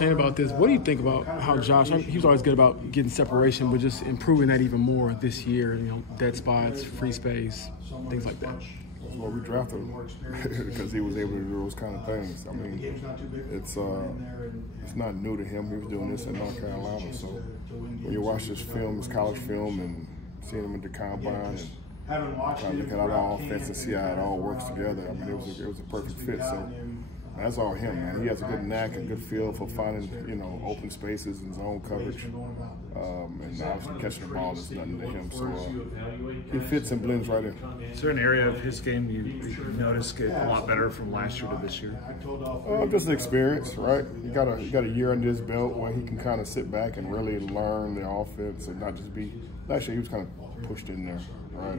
saying about this, what do you think about how Josh, he was always good about getting separation, but just improving that even more this year, dead spots, free space, things like that? That's why we drafted him, because he was able to do those kind of things. I mean, it's not new to him. He was doing this in North Carolina. So when you watch this film, his college film, and seeing him at the combine and trying to look at our offense and see how it all works together, I mean, it was a perfect fit. So that's all him, man. He has a good knack, a good feel for finding, open spaces and zone coverage. And obviously catching the ball is nothing to him. So he fits and blends right in. Is there an area of his game you noticed get a lot better from last year to this year? Just the experience, right? You got a year under his belt where he can kind of sit back and really learn the offense and not just be. Last year he was kind of pushed in there, right?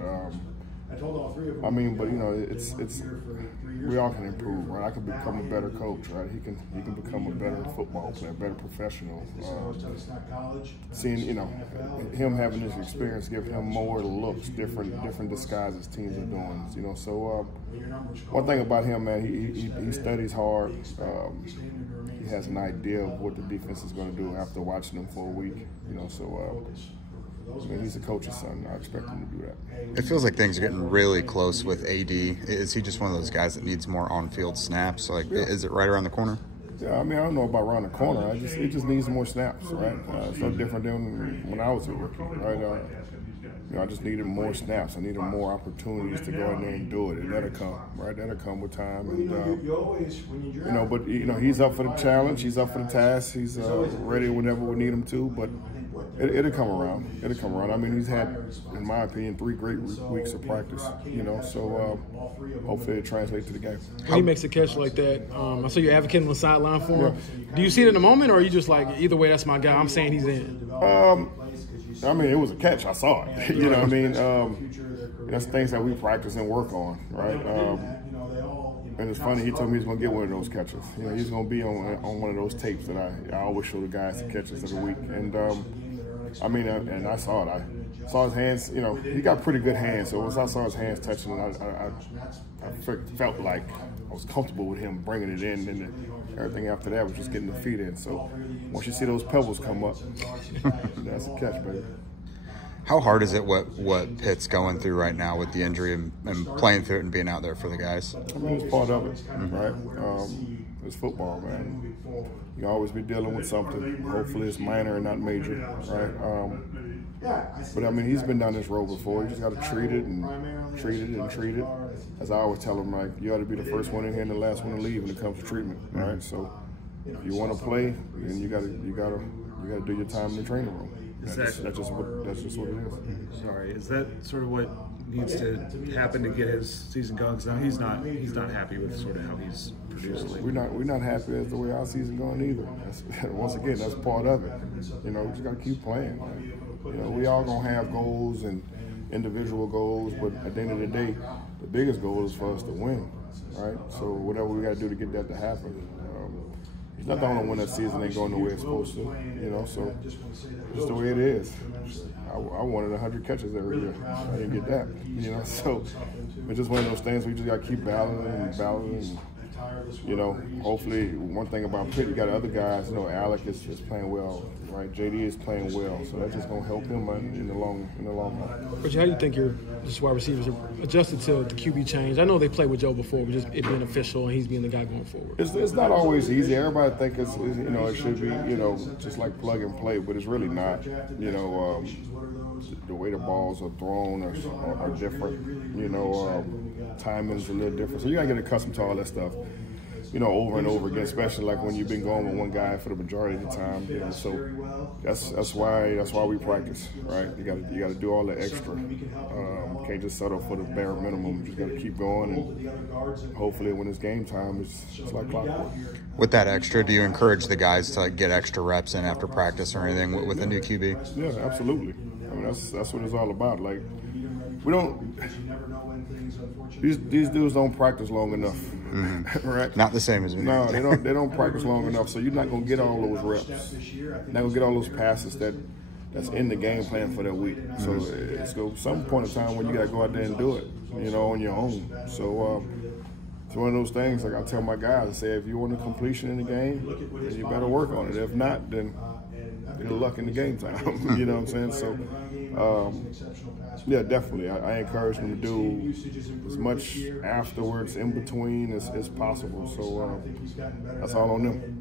I mean, but it's we all can improve, right? I can become a better coach, right? He can become a better football player, a better professional. Seeing him having this experience give him more looks, different disguises teams are doing. So one thing about him, man, he studies hard. He has an idea of what the defense is going to do after watching them for a week. I mean, he's a coach's son. I expect him to do that. It feels like things are getting really close with AD. Is he just one of those guys that needs more on-field snaps? Is it right around the corner? Yeah, I mean, I don't know about around the corner. He just needs more snaps, right? It's no different than when I was a rookie, right? I just needed more snaps. I needed more opportunities to go in there and do it, and that'll come, right? That'll come with time. And but he's up for the challenge. He's up for the task. He's ready whenever we need him to. But it'll come around. It'll come around. I mean, he's had, in my opinion, 3 great weeks of practice. So hopefully it translates to the game. When he makes a catch like that, I saw you advocating on the sideline for him. Yeah. Do you see it in the moment, or are you just like, either way, that's my guy, I'm saying he's in? I mean, it was a catch. I saw it. You know what I mean? That's things that we practice and work on, right? And it's funny, he told me he's going to get one of those catches. He's going to be on one of those tapes that I always show the guys the catches of the week. And, I mean, and I saw it. I saw his hands, he got pretty good hands. So once I saw his hands touching it, I felt like I was comfortable with him bringing it in. And everything after that was just getting the feet in. So once you see those pebbles come up, that's a catch, baby. How hard is it what Pitt's going through right now with the injury and playing through it and being out there for the guys? I mean, it's part of it, right? It's football, man. You always be dealing with something. Hopefully it's minor and not major, right? But, I mean, he's been down this road before. You just got to treat it and treat it and treat it. As I always tell him, like, you ought to be the first one in here and the last one to leave when it comes to treatment, right? So if you want to play, then you got to do your time in the training room. That's just what it is. Sorry, is that sort of what needs to happen to get his season going? Because now he's not happy with sort of how he's produced. We're not happy with the way our season going either. Once again, that's part of it. We just got to keep playing. We all gonna have goals and individual goals, but at the end of the day, the biggest goal is for us to win, right? So whatever we got to do to get that to happen. He's not the only one that season ain't going the way it's supposed to, so just the way it is. I wanted 100 catches every year. I didn't get that, so it's just one of those things we just got to keep battling and hopefully one thing about Pitt, you got other guys, Alec is playing well, right? JD is playing well, so that's just going to help him in the long run. Richard, how do you think your wide receivers are adjusted to the QB change? I know they played with Joe before, but just it being official and he's being the guy going forward. It's not always easy. Everybody thinks it should be just like plug and play, but it's really not. The way the balls are thrown are different. Timing's a little different, so you got to get accustomed to all that stuff. Over and over again, especially like when you've been going with one guy for the majority of the time. So that's why we practice, right? You got to do all the extra. Can't just settle for the bare minimum. You just got to keep going, and hopefully when it's game time, it's like clockwork. With that extra, do you encourage the guys to get extra reps in after practice or anything with a new QB? Yeah, absolutely. I mean, that's what it's all about. Like, we don't. These dudes don't practice long enough, right? Not the same as me. No, they don't practice long enough, so you're not gonna get all those reps. You're not gonna get all those passes that's in the game plan for that week. So it's some point in time when you gotta go out there and do it, on your own. So it's one of those things, like I tell my guys, I say, if you want a completion in the game, then you better work on it. If not, then good luck in the game time. You know what I'm saying? So, yeah, definitely. I encourage them to do as much afterwards, in between, as possible. So that's all on them.